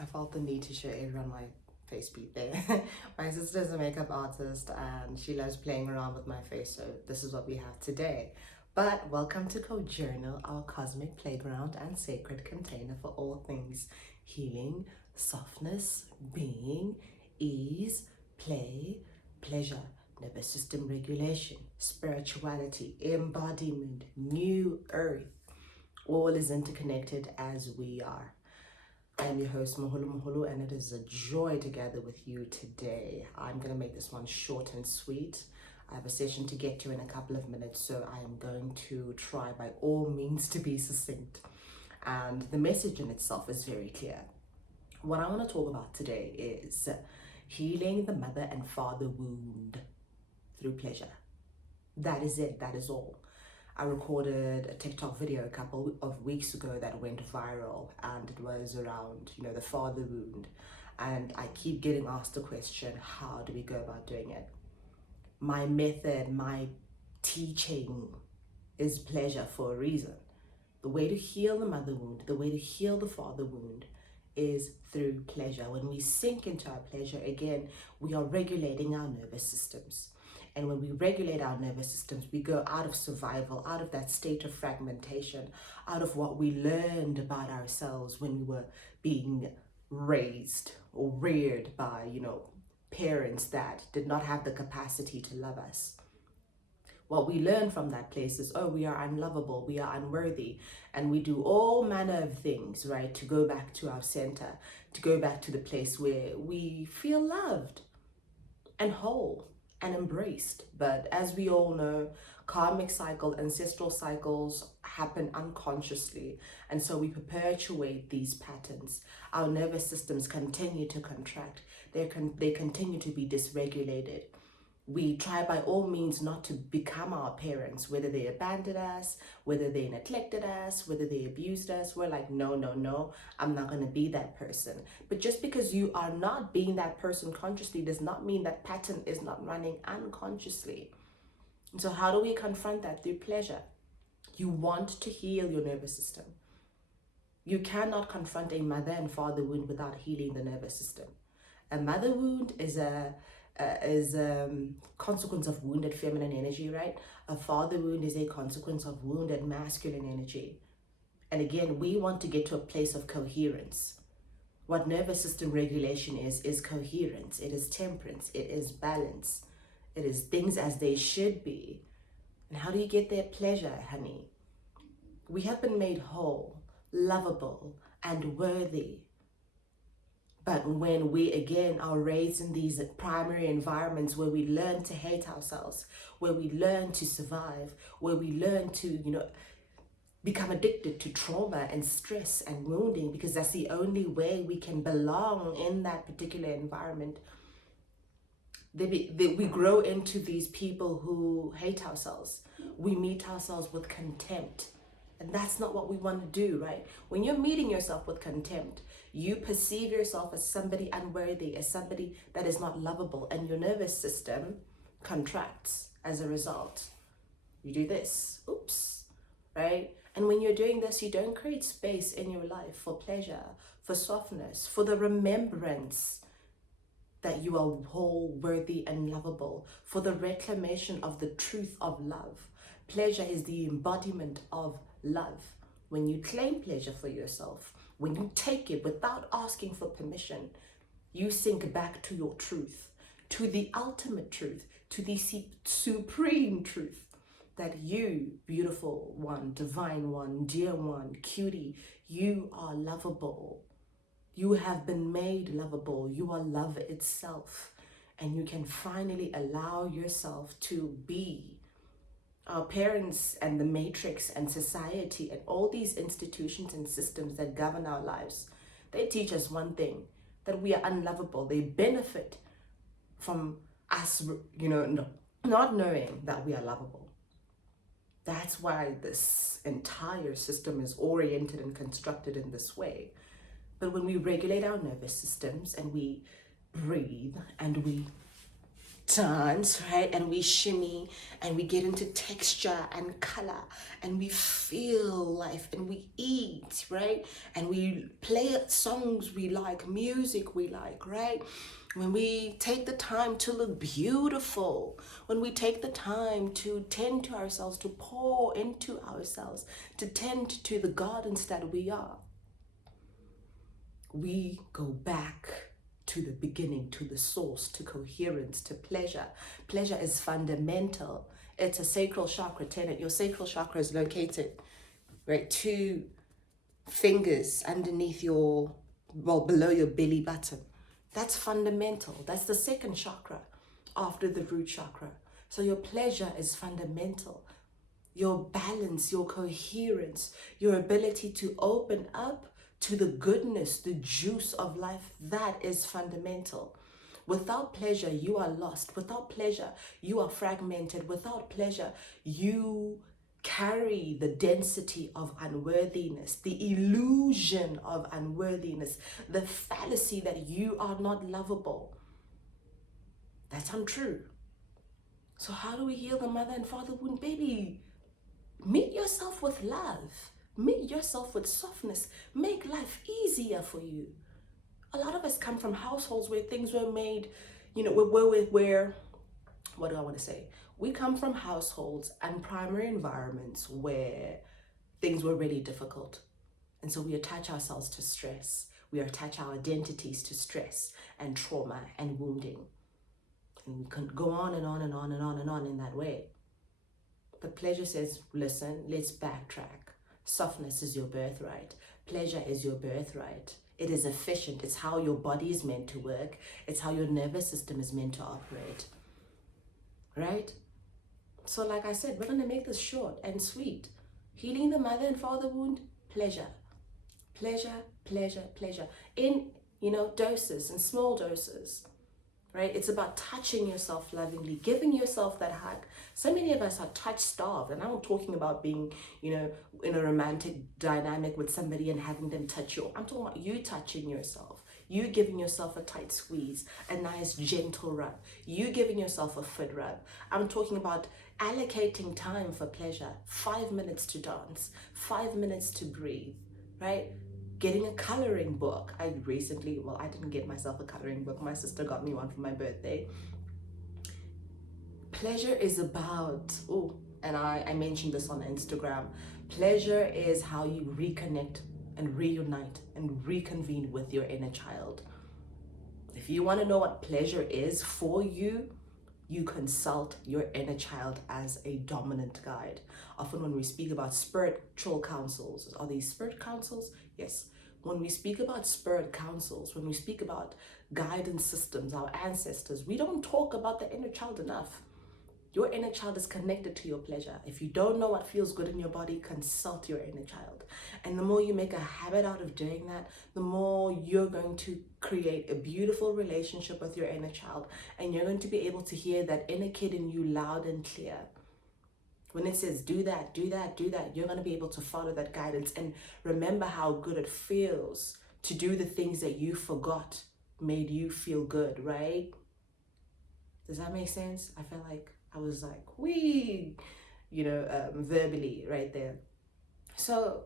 I felt the need to show everyone my face beat there. My sister's a makeup artist and she loves playing around with my face, so this is what we have today. But welcome to Co-Journal, our cosmic playground and sacred container for all things healing, softness, being, ease, play, pleasure, nervous system regulation, spirituality, embodiment, new earth. All is interconnected as we are. I am your host, Mahulu, and it is a joy to gather with you today. I'm going to make this one short and sweet. I have a session to get to in a couple of minutes, so I am going to try by all means to be succinct. And the message in itself is very clear. What I want to talk about today is healing the mother and father wound through pleasure. That is it. That is all. I recorded a TikTok video a couple of weeks ago that went viral, and it was around, the father wound. And I keep getting asked the question, how do we go about doing it? My method, my teaching is pleasure for a reason. The way to heal the mother wound, the way to heal the father wound is through pleasure. When we sink into our pleasure, again, we are regulating our nervous systems. And when we regulate our nervous systems, we go out of survival, out of that state of fragmentation, out of what we learned about ourselves when we were being raised or reared by, parents that did not have the capacity to love us. What we learn from that place is, we are unlovable, we are unworthy, and we do all manner of things, right, to go back to our center, to go back to the place where we feel loved and whole and embraced. But as we all know, karmic cycle, ancestral cycles happen unconsciously, and so we perpetuate these patterns. Our nervous systems continue to contract. They continue to be dysregulated. We try by all means not to become our parents, whether they abandoned us, whether they neglected us, whether they abused us. We're like, no, I'm not going to be that person. But just because you are not being that person consciously does not mean that pattern is not running unconsciously. And so how do we confront that? Through pleasure. You want to heal your nervous system. You cannot confront a mother and father wound without healing the nervous system. A mother wound is a consequence of wounded feminine energy, right? A father wound is a consequence of wounded masculine energy. And again, we want to get to a place of coherence. What nervous system regulation is coherence. It is temperance. It is balance. It is things as they should be. And how do you get there? Pleasure, honey. We have been made whole, lovable, and worthy. But when we, again, are raised in these primary environments where we learn to hate ourselves, where we learn to survive, where we learn to, become addicted to trauma and stress and wounding, because that's the only way we can belong in that particular environment, we grow into these people who hate ourselves. We meet ourselves with contempt. And that's not what we want to do, right? When you're meeting yourself with contempt, you perceive yourself as somebody unworthy, as somebody that is not lovable, and your nervous system contracts as a result. You do this, oops, right? And when you're doing this, you don't create space in your life for pleasure, for softness, for the remembrance that you are whole, worthy, and lovable, for the reclamation of the truth of love. Pleasure is the embodiment of love. When you claim pleasure for yourself, when you take it without asking for permission, you sink back to your truth, to the ultimate truth, to the supreme truth that you, beautiful one, divine one, dear one, cutie, you are lovable. You have been made lovable. You are love itself. And you can finally allow yourself to be. Our parents and the matrix and society and all these institutions and systems that govern our lives, they teach us one thing, that we are unlovable. They benefit from us, not knowing that we are lovable. That's why this entire system is oriented and constructed in this way. But when we regulate our nervous systems and we breathe and we dance, right? And we shimmy and we get into texture and color and we feel life and we eat, right? And we play songs we like, music we like, right? When we take the time to look beautiful, when we take the time to tend to ourselves, to pour into ourselves, to tend to the gardens that we are, we go back to the beginning, to the source, to coherence, to pleasure. Pleasure is fundamental. It's a sacral chakra tenet. Your sacral chakra is located, right, 2 fingers underneath your, well, below your belly button. That's fundamental. That's the second chakra after the root chakra. So your pleasure is fundamental. Your balance, your coherence, your ability to open up to the goodness, the juice of life, that is fundamental. Without pleasure, you are lost. Without pleasure, you are fragmented. Without pleasure, you carry the density of unworthiness, the illusion of unworthiness, the fallacy that you are not lovable. That's untrue. So how do we heal the mother and father wound? Baby, meet yourself with love. Meet yourself with softness. Make life easier for you. A lot of us come from households where things were made, where what do I want to say? We come from households and primary environments where things were really difficult. And so we attach ourselves to stress. We attach our identities to stress and trauma and wounding. And we can go on and on and on and on and on in that way. But pleasure says, listen, let's backtrack. Softness is your birthright. Pleasure is your birthright. It is efficient. It's how your body is meant to work. It's how your nervous system is meant to operate. Right? So like I said, we're going to make this short and sweet. Healing the mother and father wound, pleasure. Pleasure, pleasure, pleasure. In, doses, in small doses. Right? It's about touching yourself lovingly, giving yourself that hug. So many of us are touch starved, and I'm not talking about being, in a romantic dynamic with somebody and having them touch you. I'm talking about you touching yourself, you giving yourself a tight squeeze, a nice gentle rub, you giving yourself a foot rub. I'm talking about allocating time for pleasure, 5 minutes to dance, 5 minutes to breathe, right? Getting a coloring book. I didn't get myself a coloring book. My sister got me one for my birthday. Pleasure is about, and I mentioned this on Instagram, pleasure is how you reconnect and reunite and reconvene with your inner child. If you want to know what pleasure is for you, you consult your inner child as a dominant guide. Often when we speak about spiritual counsels, are these spirit counsels? Yes. When we speak about spirit counsels, when we speak about guidance systems, our ancestors, we don't talk about the inner child enough. Your inner child is connected to your pleasure. If you don't know what feels good in your body, consult your inner child. And the more you make a habit out of doing that, the more you're going to create a beautiful relationship with your inner child. And you're going to be able to hear that inner kid in you loud and clear. When it says, do that, do that, do that, you're going to be able to follow that guidance and remember how good it feels to do the things that you forgot made you feel good, right? Does that make sense? I feel like I was like, verbally right there. So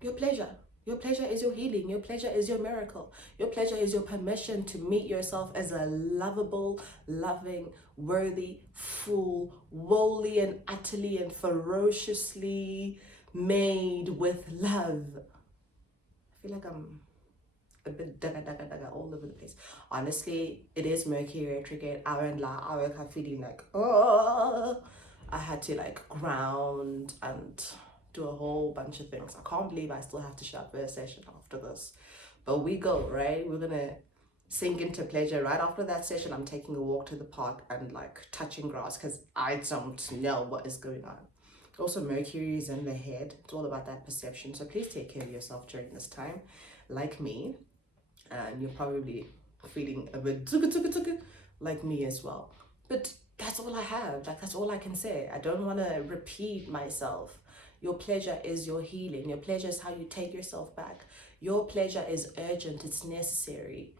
your pleasure is your healing. Your pleasure is your miracle. Your pleasure is your permission to meet yourself as a lovable, loving, worthy, full, wholly and utterly and ferociously made with love. I feel like I'm a bit daga all over the place. Honestly, it is Mercury retrograde. I wake up feeling like, I had to ground and do a whole bunch of things. I can't believe I still have to shout for a session after this. But we go, right? We're gonna sink into pleasure. Right after that session, I'm taking a walk to the park and touching grass because I don't know what is going on. Also, Mercury is in the head. It's all about that perception. So please take care of yourself during this time. Like me, and you're probably feeling a bit like me as well. But that's all I have. That's all I can say. I don't want to repeat myself. Your pleasure is your healing. Your pleasure is how you take yourself back. Your pleasure is urgent. It's necessary.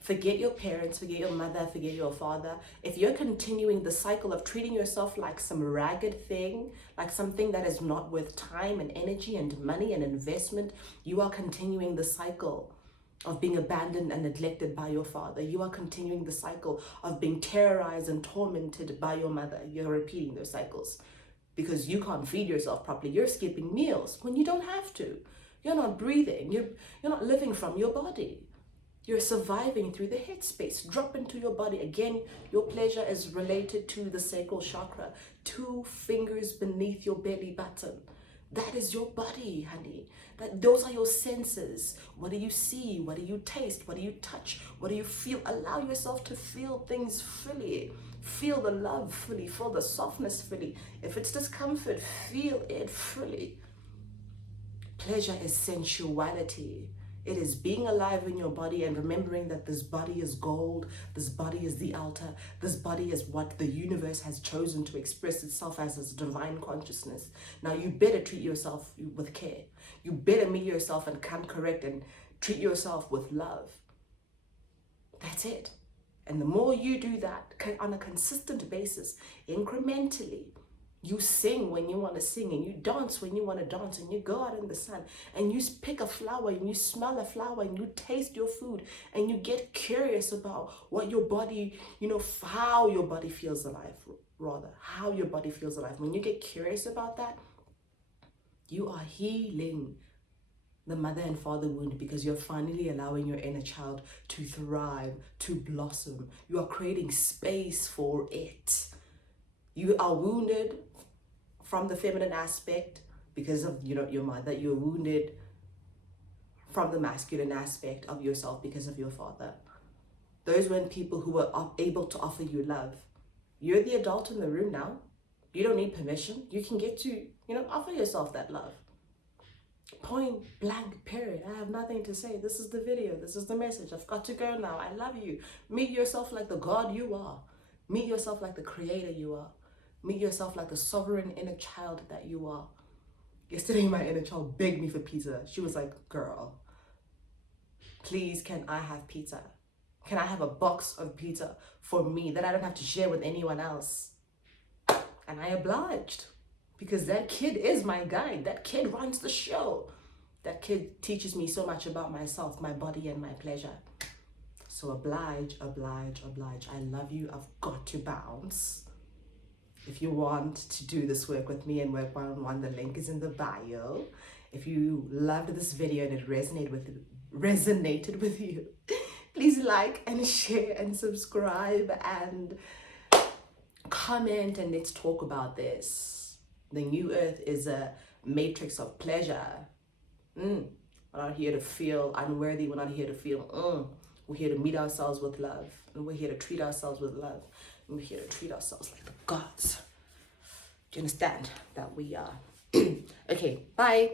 Forget your parents, forget your mother, forget your father. If you're continuing the cycle of treating yourself like some ragged thing, like something that is not worth time and energy and money and investment, you are continuing the cycle of being abandoned and neglected by your father. You are continuing the cycle of being terrorized and tormented by your mother. You're repeating those cycles because you can't feed yourself properly. You're skipping meals when you don't have to. You're not breathing. You're not living from your body. You're surviving through the headspace. Drop into your body. Again, your pleasure is related to the sacral chakra. 2 fingers beneath your belly button. That is your body, honey. Those are your senses. What do you see? What do you taste? What do you touch? What do you feel? Allow yourself to feel things fully. Feel the love fully. Feel the softness fully. If it's discomfort, feel it fully. Pleasure is sensuality. It is being alive in your body and remembering that this body is gold, this body is the altar, this body is what the universe has chosen to express itself as divine consciousness. Now you better treat yourself with care. You better meet yourself and come correct and treat yourself with love. That's it. And the more you do that on a consistent basis, incrementally, you sing when you want to sing, and you dance when you want to dance, and you go out in the sun, and you pick a flower, and you smell a flower, and you taste your food, and you get curious about what your body, how your body feels alive, how your body feels alive. When you get curious about that, you are healing the mother and father wound because you're finally allowing your inner child to thrive, to blossom. You are creating space for it. You are wounded from the feminine aspect because of your mother. You're wounded from the masculine aspect of yourself because of your father. Those weren't people who were able to offer you love. You're the adult in the room now. You don't need permission. You can get to offer yourself that love. Point blank, period. I have nothing to say. This is the video. This is the message. I've got to go now. I love you. Meet yourself like the God you are. Meet yourself like the creator you are. Meet yourself like the sovereign inner child that you are. Yesterday, my inner child begged me for pizza. She was like, girl, please, can I have pizza? Can I have a box of pizza for me that I don't have to share with anyone else? And I obliged because that kid is my guide. That kid runs the show. That kid teaches me so much about myself, my body, and my pleasure. So oblige, oblige, oblige. I love you. I've got to bounce. If you want to do this work with me and work one-on-one, the link is in the bio. If you loved this video and it resonated with you, please like and share and subscribe and comment, and let's talk about this. The new earth is a matrix of pleasure. We're not here to feel unworthy. We're not here to feel We're here to meet ourselves with love, and we're here to treat ourselves with love. We're here to treat ourselves like the gods. Do you understand that we are? Okay, bye.